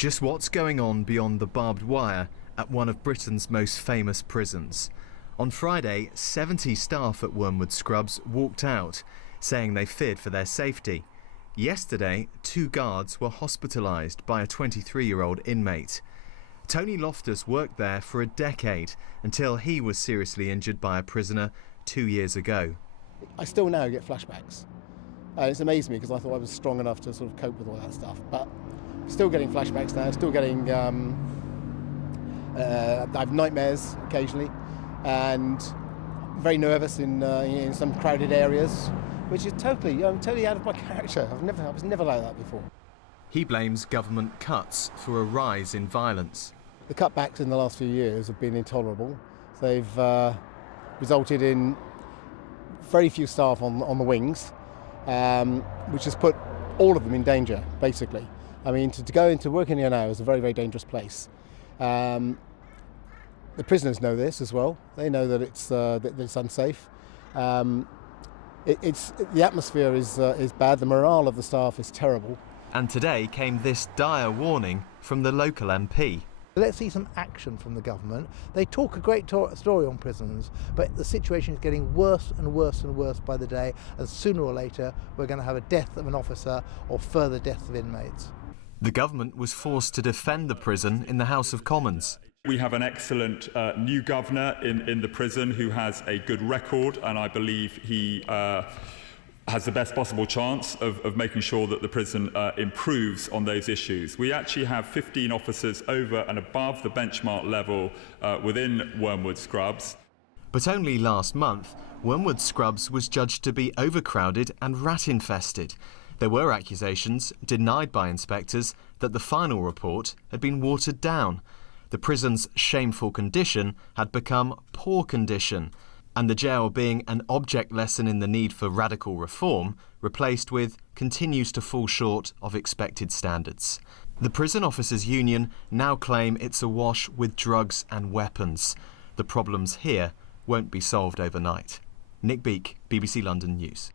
Just what's going on beyond the barbed wire at one of Britain's most famous prisons? On Friday, 70 staff at Wormwood Scrubs walked out, saying they feared for their safety. Yesterday, 2 guards were hospitalised by a 23-year-old inmate. Tony Loftus worked there for a decade until he was seriously injured by a prisoner 2 years ago. I still now get flashbacks. It's amazed me because I thought I was strong enough to sort of cope with all that stuff. But still getting flashbacks now, still getting, I have nightmares occasionally, and I'm very nervous in some crowded areas, which is totally out of my character. I was never like that before. He blames government cuts for a rise in violence. The cutbacks in the last few years have been intolerable. They've resulted in very few staff on the wings, which has put all of them in danger, basically. I mean, to go into work in here now is a very, very dangerous place. The prisoners know this as well. They know that it's unsafe. The atmosphere is bad. The morale of the staff is terrible. And today came this dire warning from the local MP. Let's see some action from the government. They talk a great story on prisons, but the situation is getting worse and worse and worse by the day, and sooner or later we're going to have a death of an officer or further deaths of inmates. The government was forced to defend the prison in the House of Commons. We have an excellent new governor in the prison who has a good record, and I believe he has the best possible chance of making sure that the prison improves on those issues. We actually have 15 officers over and above the benchmark level within Wormwood Scrubs. But only last month, Wormwood Scrubs was judged to be overcrowded and rat-infested. There were accusations, denied by inspectors, that the final report had been watered down. The prison's shameful condition had become poor condition, and the jail being an object lesson in the need for radical reform, replaced with continues to fall short of expected standards. The Prison Officers Union now claim it's awash with drugs and weapons. The problems here won't be solved overnight. Nick Beake, BBC London News.